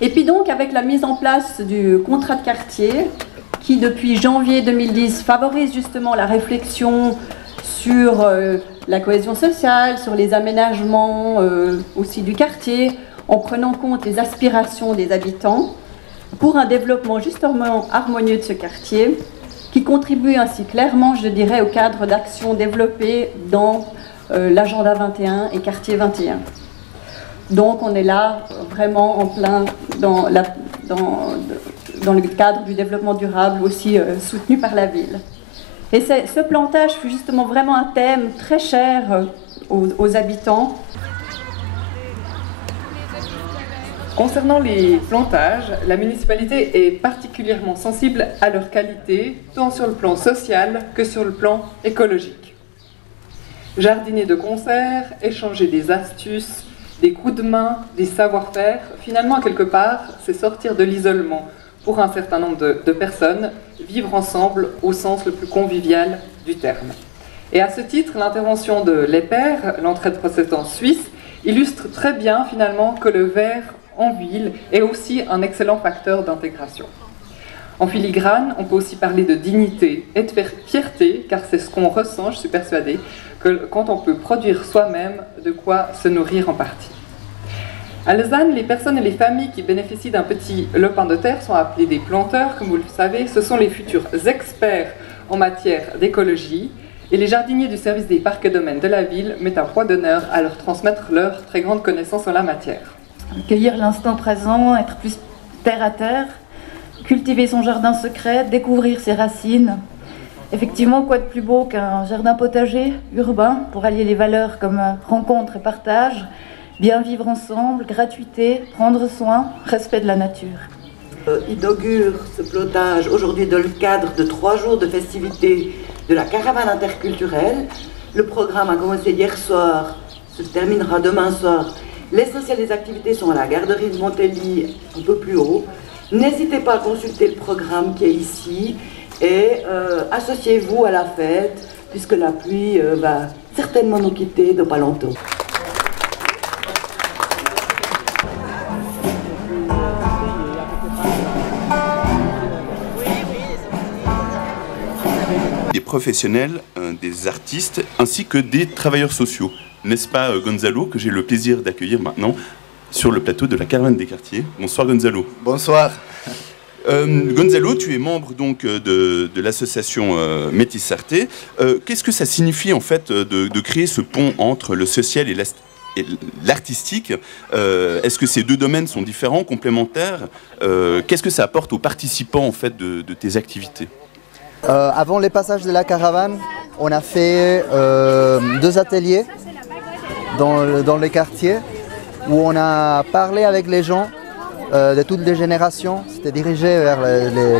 Et puis donc avec la mise en place du contrat de quartier, qui depuis janvier 2010 favorise justement la réflexion sur la cohésion sociale, sur les aménagements aussi du quartier, en prenant en compte les aspirations des habitants, pour un développement justement harmonieux de ce quartier, qui contribue ainsi clairement, je dirais, au cadre d'action développé dans l'agenda 21 et quartier 21. Donc on est là vraiment en plein dans le cadre du développement durable aussi soutenu par la ville. Et ce plantage fut justement vraiment un thème très cher aux habitants. Concernant les plantages, la municipalité est particulièrement sensible à leur qualité, tant sur le plan social que sur le plan écologique. Jardiner de concert, échanger des astuces, des coups de main, des savoir-faire, finalement, quelque part, c'est sortir de l'isolement pour un certain nombre de personnes, vivre ensemble au sens le plus convivial du terme. Et à ce titre, l'intervention de l'EPER, l'entraide protestante suisse, illustre très bien finalement que le vert en ville est aussi un excellent facteur d'intégration. En filigrane, on peut aussi parler de dignité et de fierté, car c'est ce qu'on ressent, je suis persuadée, que quand on peut produire soi-même de quoi se nourrir en partie. À Lausanne, les personnes et les familles qui bénéficient d'un petit lopin de terre sont appelées des planteurs, comme vous le savez. Ce sont les futurs experts en matière d'écologie, et les jardiniers du service des parcs et domaines de la ville mettent un point d'honneur à leur transmettre leur très grande connaissance en la matière. Accueillir l'instant présent, être plus terre à terre, cultiver son jardin secret, découvrir ses racines. Effectivement, quoi de plus beau qu'un jardin potager urbain pour allier les valeurs comme rencontre et partage, bien vivre ensemble, gratuité, prendre soin, respect de la nature. Inaugure ce plantage aujourd'hui dans le cadre de 3 jours de festivités de la caravane interculturelle. Le programme a commencé hier soir, se terminera demain soir. L'essentiel des activités sont à la garderie de Montélie, un peu plus haut. N'hésitez pas à consulter le programme qui est ici et associez-vous à la fête, puisque la pluie va certainement nous quitter dans pas longtemps. Des professionnels, des artistes, ainsi que des travailleurs sociaux. N'est-ce pas Gonzalo, que j'ai le plaisir d'accueillir maintenant sur le plateau de la Caravane des quartiers. Bonsoir Gonzalo. Bonsoir. Gonzalo, tu es membre donc de l'association Métis Arte. Qu'est-ce que ça signifie en fait de créer ce pont entre le social et l'artistique? Est-ce que ces deux domaines sont différents, complémentaires? Qu'est-ce que ça apporte aux participants en fait de tes activités? Avant les passages de la caravane, on a fait 2 ateliers dans les quartiers où on a parlé avec les gens de toutes les générations. C'était dirigé vers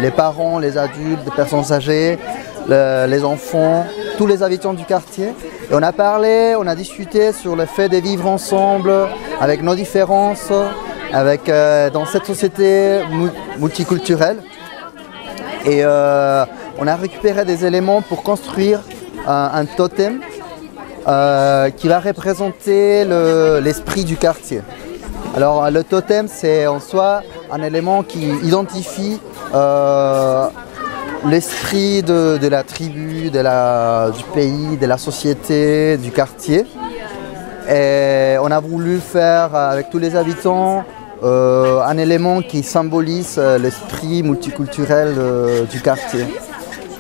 les parents, les adultes, les personnes âgées, les enfants, tous les habitants du quartier. Et on a parlé, on a discuté sur le fait de vivre ensemble avec nos différences, dans cette société multiculturelle. Et on a récupéré des éléments pour construire un totem qui va représenter l'esprit du quartier. Alors le totem, c'est en soi un élément qui identifie l'esprit de la tribu, du pays, de la société, du quartier. Et on a voulu faire avec tous les habitants un élément qui symbolise l'esprit multiculturel du quartier.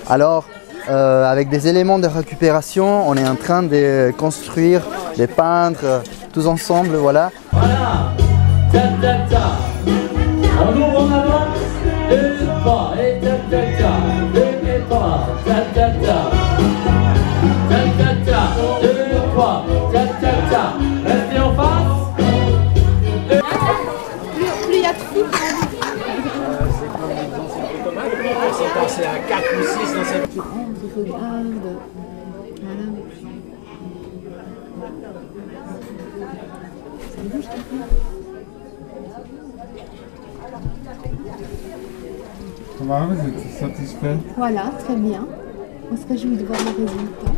Alors, avec des éléments de récupération, on est en train de construire, de peindre tous ensemble, voilà. Voilà, ta ta ta. On ouvre en avant, 2, 3, et ta ta ta. 2 et 3, ta ta ta. Ta ta ta, 2, 3, ta ta ta. Restez en face. Plus il y a de filles. C'est comme les anciens automates, ils sont passés à 4 ou 6 dans cette... Ça va, vous êtes satisfait? Voilà, très bien. On se réjouit de voir le résultat.